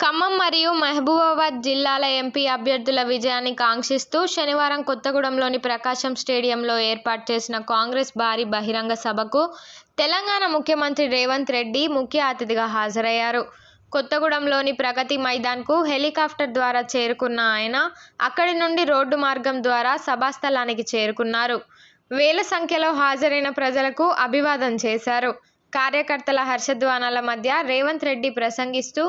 ఖమ్మం మరియు మహబూబాబాద్ జిల్లాల ఎంపీ అభ్యర్థుల విజయాన్ని కాంక్షిస్తూ శనివారం కొత్తగూడెంలోని ప్రకాశం స్టేడియంలో ఏర్పాటు చేసిన కాంగ్రెస్ భారీ బహిరంగ సభకు తెలంగాణ ముఖ్యమంత్రి రేవంత్ రెడ్డి ముఖ్య అతిథిగా హాజరయ్యారు. కొత్తగూడెంలోని ప్రగతి మైదాన్కు హెలికాప్టర్ ద్వారా చేరుకున్న ఆయన అక్కడి నుండి రోడ్డు మార్గం ద్వారా సభాస్థలానికి చేరుకున్నారు. వేల సంఖ్యలో హాజరైన ప్రజలకు అభివాదం చేశారు. కార్యకర్తల హర్షధ్వానాల మధ్య రేవంత్ రెడ్డి ప్రసంగిస్తూ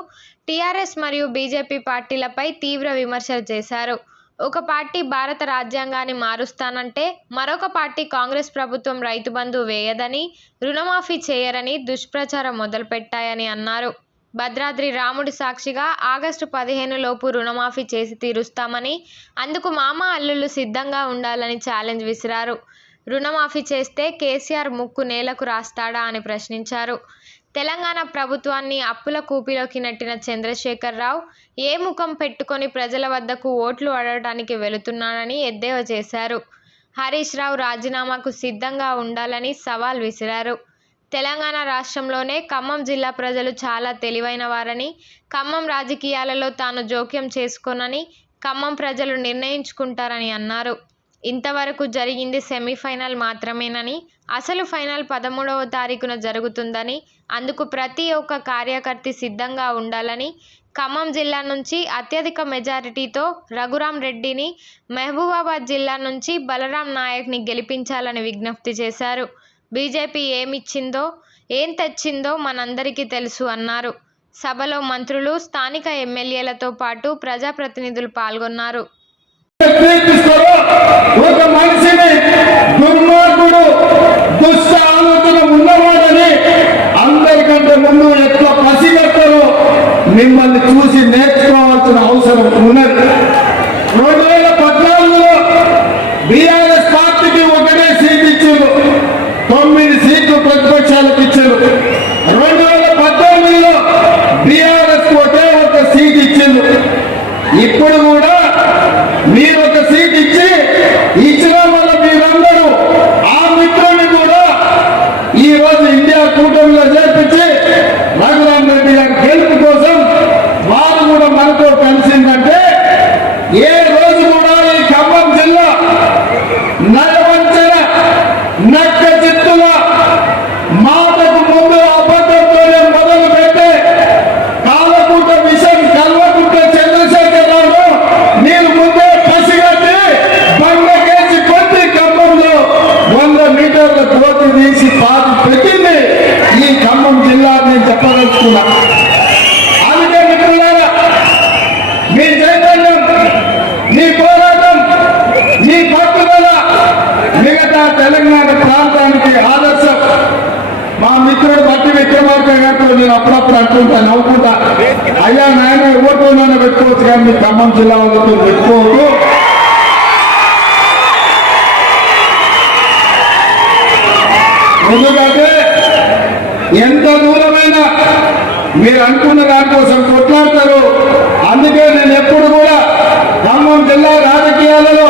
టీఆర్ఎస్ మరియు బీజేపీ పార్టీలపై తీవ్ర విమర్శలు చేశారు. ఒక పార్టీ భారత రాజ్యాంగాన్ని మారుస్తానంటే మరొక పార్టీ కాంగ్రెస్ ప్రభుత్వం రైతు బంధు వేయదని, రుణమాఫీ చేయరని దుష్ప్రచారం మొదలుపెట్టాయని అన్నారు. భద్రాద్రి రాముడి సాక్షిగా ఆగస్టు 15 లోపు రుణమాఫీ చేసి తీరుస్తామని, అందుకు మామ అల్లుళ్లు సిద్ధంగా ఉండాలని ఛాలెంజ్ విసిరారు. రుణమాఫీ చేస్తే కేసీఆర్ ముక్కు నేలకు రాస్తాడా అని ప్రశ్నించారు. తెలంగాణ ప్రభుత్వాన్ని అప్పుల కూపిలోకి నెట్టిన చంద్రశేఖర్ రావు ఏ ముఖం పెట్టుకొని ప్రజల వద్దకు ఓట్లు అడగడానికి వెళుతున్నాడని ఎద్దేవా చేశారు. హరీష్ రావు రాజీనామాకు సిద్ధంగా ఉండాలని సవాల్ విసిరారు. తెలంగాణ రాష్ట్రంలోనే ఖమ్మం జిల్లా ప్రజలు చాలా తెలివైన వారని, ఖమ్మం రాజకీయాలలో తాను జోక్యం చేసుకోనని ఖమ్మం ప్రజలు నిర్ణయించుకుంటారని అన్నారు. ఇంతవరకు జరిగింది సెమీఫైనల్ మాత్రమేనని, అసలు ఫైనల్ 13వ తారీఖున జరుగుతుందని, అందుకు ప్రతి ఒక్క కార్యకర్త సిద్ధంగా ఉండాలని, ఖమ్మం జిల్లా నుంచి అత్యధిక మెజారిటీతో రఘురాం రెడ్డిని, మహబూబాబాద్ జిల్లా నుంచి బలరాం నాయక్ని గెలిపించాలని విజ్ఞప్తి చేశారు. బీజేపీ ఏమిచ్చిందో, ఏం తెచ్చిందో మనందరికీ తెలుసు అన్నారు. సభలో మంత్రులు, స్థానిక ఎమ్మెల్యేలతో పాటు ప్రజాప్రతినిధులు పాల్గొన్నారు. ఒక మనిషిని దుర్మార్గుడు, దుష్ట ఆలోచన ఉన్నవాడని అందరికంటే ముందు ఎట్లా పసిగట్టారో మిమ్మల్ని చూసి నేర్చుకోవాల్సిన అవసరం ఉన్నది. 2014లో బీఆర్ఎస్ పార్టీకి ఒకటే సీట్ ఇచ్చారు, 9 సీట్లు ప్రతిపక్షాలకు ఇచ్చారు. 2018లో బీఆర్ఎస్ ఒకే ఒక సీట్ ఇచ్చింది. ఇప్పుడు కూడా మీరు ఒక సీట్ ఇచ్చిన వల్ల మీరందరూ ఆ మిత్రుని కూడా ఈ రోజు ఇండియా కూటమిలో చేర్పించి రఘురాం రెడ్డి గారి గెలుపు కోసం వారు కూడా మనతో కలిసిందంటే ఏ రోజు కూడా ఈ ఖమ్మం జిల్లా నయవంచన నక్క చిత్తుల మాటకు ముందు అబద్ధంతోనే మొదలు పెట్టే కాలకూట విషయం కల్వకుంట చంద్రశేఖర్ రావు నేను ముందే పసిగట్టి బండకేసి కొద్ది ఖమ్మంలో 100 మీటర్ల కోతి తీసి పాతి పెట్టింది ఈ ఖమ్మం జిల్లా నేను చెప్పదలుచుకున్నా. అందుకే మిత్రులారా, మీ చైతన్యం, మీ పోరాటం, మీ పట్టుదల మిగతా తెలంగాణ ప్రాంతానికి ఆదర్శం. మా మిత్రుడు బట్టి విక్రమార్క గారితో నేను అప్పుడప్పుడు అంటుంటా, నవ్వుకుంటా, అయ్యా నాయన ఓటులోనే పెట్టుకోవచ్చు కానీ మీ ఖమ్మం జిల్లా వాళ్ళతో పెట్టుకోవద్దు. ఎందుకంటే ఎంత దూరమైనా మీరు అనుకున్న దానికోసం కొట్లాడతారు. అందుకే నేను ఎప్పుడు కూడా ఖమ్మం జిల్లా రాజకీయాలలో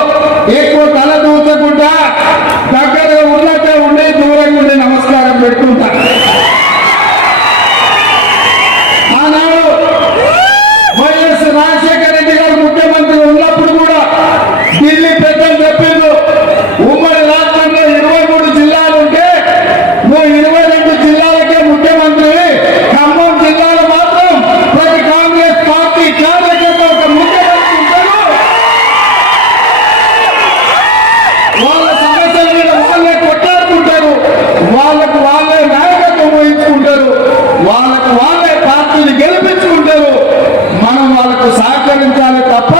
ఎక్కువ తల దూచకుండా దగ్గరగా ఉన్నట్టే ఉండి దూరంగా ఉండి నమస్కారం పెట్టుకుంటా. ఆనాడు వైఎస్ రాజశేఖర రెడ్డి గారు ముఖ్యమంత్రి ఉన్నప్పుడు కూడా ఢిల్లీ పెద్దలు చెప్పిండు, ఉమ్మడి రాష్ట్రంలో 23 జిల్లాలుంటే నువ్వు 22 జిల్లాలకే ముఖ్యమంత్రి, ఖమ్మం జిల్లాలో మాత్రం ప్రతి కాంగ్రెస్ పార్టీ కార్యకర్త ఒక ముఖ్యమంత్రి ఉంటారు. వాళ్ళ సమస్యల మీద వాళ్ళే కొట్లాడుకుంటారు, వాళ్ళకు వాళ్ళే నాయకత్వం వహించుకుంటారు, వాళ్ళకు వాళ్ళే పార్టీని గెలిపించుకుంటారు. మనం వాళ్ళకు సహకరించాలి తప్ప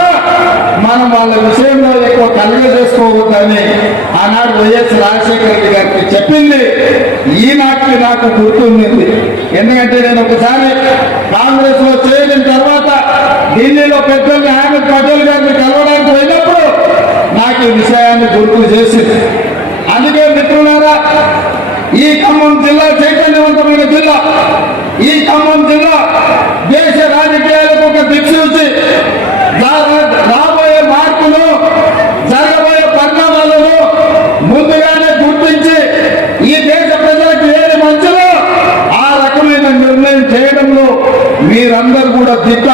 మనం వాళ్ళ విషయంలో ఎక్కువ కలుగజేసుకోవద్దని ఆనాడు వైఎస్ రాజశేఖర రెడ్డి గారికి చెప్పింది ఈనాటికి నాకు గుర్తుంది. ఎందుకంటే నేను ఒకసారి కాంగ్రెస్ లో చేరిన తర్వాత ఢిల్లీలో పెద్దల్ని అహ్మద్ పటేల్ గారిని కలవడానికి వెళ్ళినప్పుడు నాకు ఈ విషయాన్ని గుర్తు చేసింది. అందుకే మిత్రులారా, ఈ ఖమ్మం జిల్లా చైతన్యవంతమైన జిల్లా, ఈ ఖమ్మం జిల్లా దేశ రాజకీయాలకు ఒక దిక్సూచి, రాబోయే మార్పులు, జరగబోయే పరిణామాలను ముందుగానే గుర్తించి ఈ దేశ ప్రజలకు ఏది మంచిదో ఆ రకమైన నిర్ణయం చేయడంలో మీరందరూ కూడా దిట్ట.